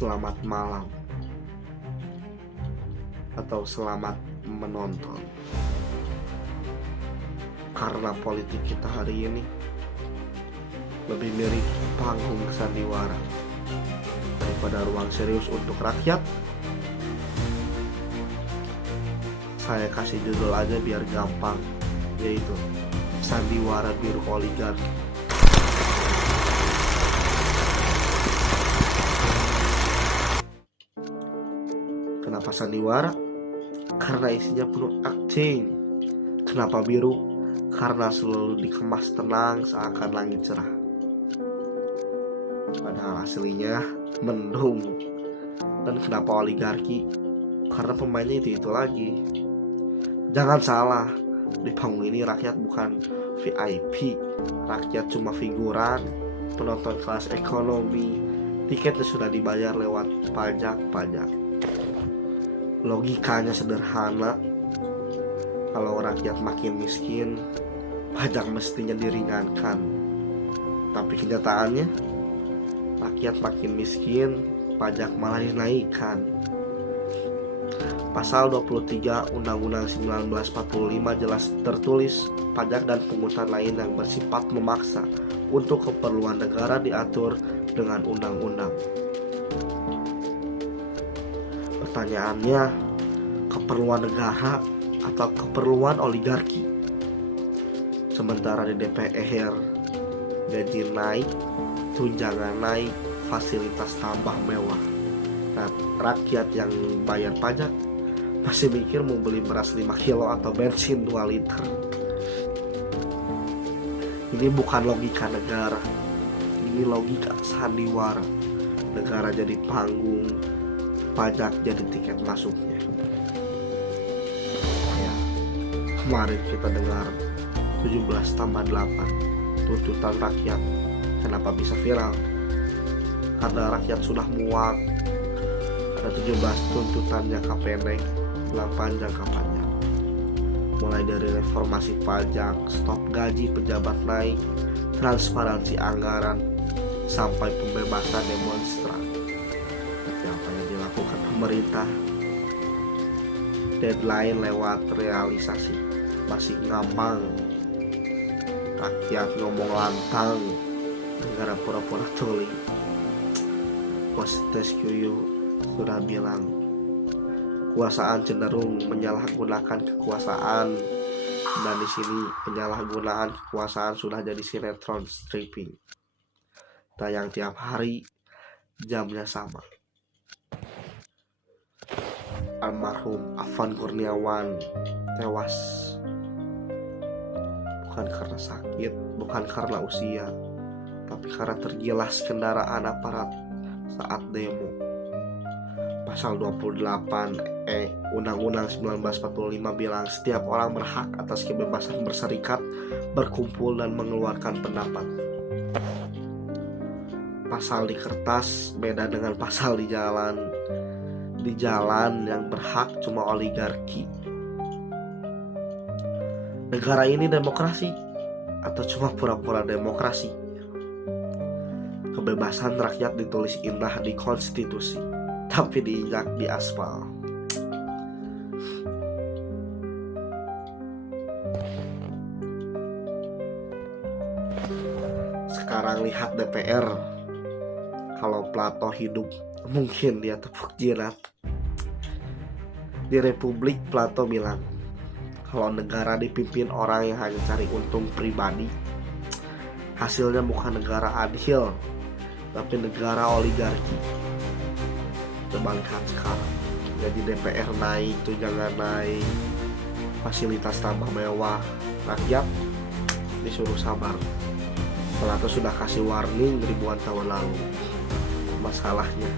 Selamat malam atau selamat menonton. Karena politik kita hari ini lebih mirip panggung sandiwara daripada ruang serius untuk rakyat. Saya kasih judul aja biar gampang, yaitu Sandiwara Biru Oligarki. Kenapa sandiwara? Karena isinya penuh acting. Kenapa biru? Karena selalu dikemas tenang seakan langit cerah, padahal aslinya mendung. Dan kenapa oligarki? Karena pemainnya itu lagi. Jangan salah, di panggung ini rakyat bukan VIP. Rakyat cuma figuran, penonton kelas ekonomi. Tiketnya sudah dibayar lewat pajak-pajak. Logikanya sederhana. Kalau rakyat makin miskin, pajak mestinya diringankan. Tapi kenyataannya, rakyat makin miskin, pajak malah dinaikkan. Pasal 23 Undang-Undang 1945 jelas tertulis, pajak dan pungutan lain yang bersifat memaksa untuk keperluan negara diatur dengan undang-undang. Pertanyaannya, keperluan negara atau keperluan oligarki? Sementara di DPR, gaji naik, tunjangan naik, fasilitas tambah mewah. Nah, rakyat yang bayar pajak masih mikir mau beli beras 5 kilo atau bensin 2 liter. Ini bukan logika negara, ini logika sandiwara. Negara jadi panggung, pajak jadi tiket masuknya. Ya, kemarin kita dengar 17 tambah 8 tuntutan rakyat. Kenapa bisa viral? Karena rakyat sudah muak. Ada 17 tuntutan jangka pendek, 8 jangka panjang. Mulai dari reformasi pajak, stop gaji pejabat naik, transparansi anggaran, sampai pembebasan demonstran. Tapi apa yang dilakukan pemerintah? Deadline lewat realisasi masih ngambang. Rakyat ngomong lantang, negara pura-pura tuli. Montesquieu sudah bilang, kekuasaan cenderung menyalahgunakan kekuasaan. Dan di sini penyalahgunaan kekuasaan sudah jadi sinetron stripping. Tayang tiap hari, jamnya sama. Almarhum Afan Kurniawan tewas bukan karena sakit, bukan karena usia, tapi karena tergilas kendaraan aparat saat demo. Pasal 28 Undang-Undang 1945 bilang setiap orang berhak atas kebebasan berserikat, berkumpul, dan mengeluarkan pendapat. Pasal di kertas beda dengan pasal di jalan. Di jalan yang berhak cuma oligarki. Negara ini demokrasi atau cuma pura-pura demokrasi? Kebebasan rakyat ditulis indah di konstitusi, tapi diinjak di aspal. Sekarang lihat DPR. Kalau Plato hidup, mungkin dia tepuk jilat. Di Republik, Plato bilang, kalau negara dipimpin orang yang hanya cari untung pribadi, hasilnya bukan negara adil, tapi negara oligarki. Coba lihat sekarang, gaji DPR naik, tunjangan naik, fasilitas tambah mewah, rakyat disuruh sabar. Plato sudah kasih warning ribuan tahun lalu. Masalahnya,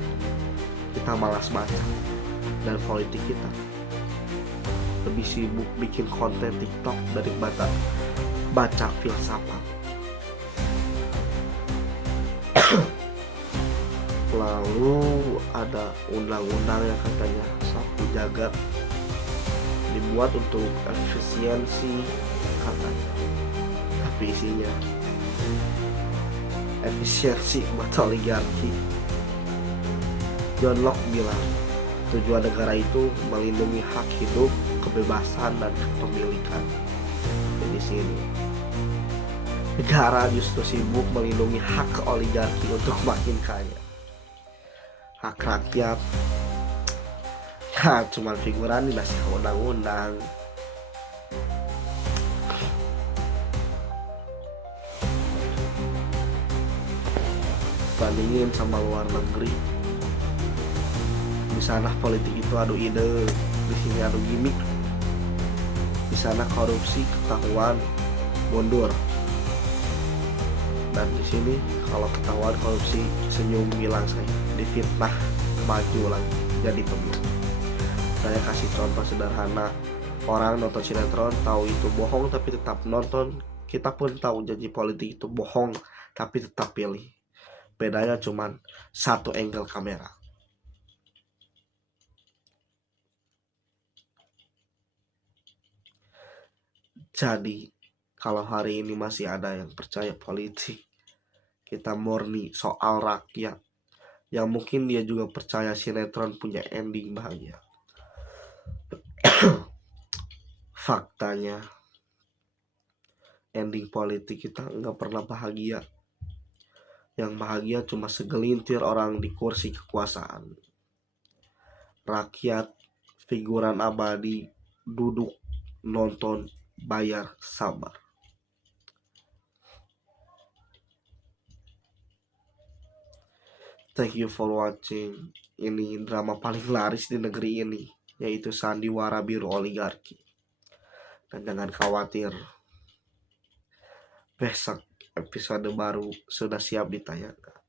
kita malas baca, dan politik kita lebih sibuk bikin konten TikTok daripada baca filsafat. Lalu ada undang-undang yang katanya sapu jagat, dibuat untuk efisiensi katanya, tapi isinya efisiensi buat oligarki. John Locke bilang, tujuan negara itu melindungi hak hidup, kebebasan, dan kepemilikan. Di sini negara justru sibuk melindungi hak oligarki untuk makin kaya. Hak rakyat ya cuma figuran di naskah undang-undang. Bandingin sama luar negeri, di sana politik itu adu ide, di sini adu gimmick. Di sana korupsi ketahuan mundur, dan di sini kalau ketahuan korupsi senyum bilang saya difitnah maju lagi jadi pemimpin. Saya kasih contoh sederhana, orang nonton sinetron tahu itu bohong tapi tetap nonton. Kita pun tahu janji politik itu bohong tapi tetap pilih. Bedanya cuman satu angle kamera. Jadi kalau hari ini masih ada yang percaya politik, kita murni soal rakyat, yang mungkin dia juga percaya sinetron punya ending bahagia. Faktanya ending politik kita nggak pernah bahagia. Yang bahagia cuma segelintir orang di kursi kekuasaan. Rakyat figuran abadi, duduk nonton, bayar, sabar. Thank you for watching. Ini drama paling laris di negeri ini, yaitu Sandiwara Biru Oligarki. Dan jangan khawatir, besok episode baru sudah siap ditayangkan.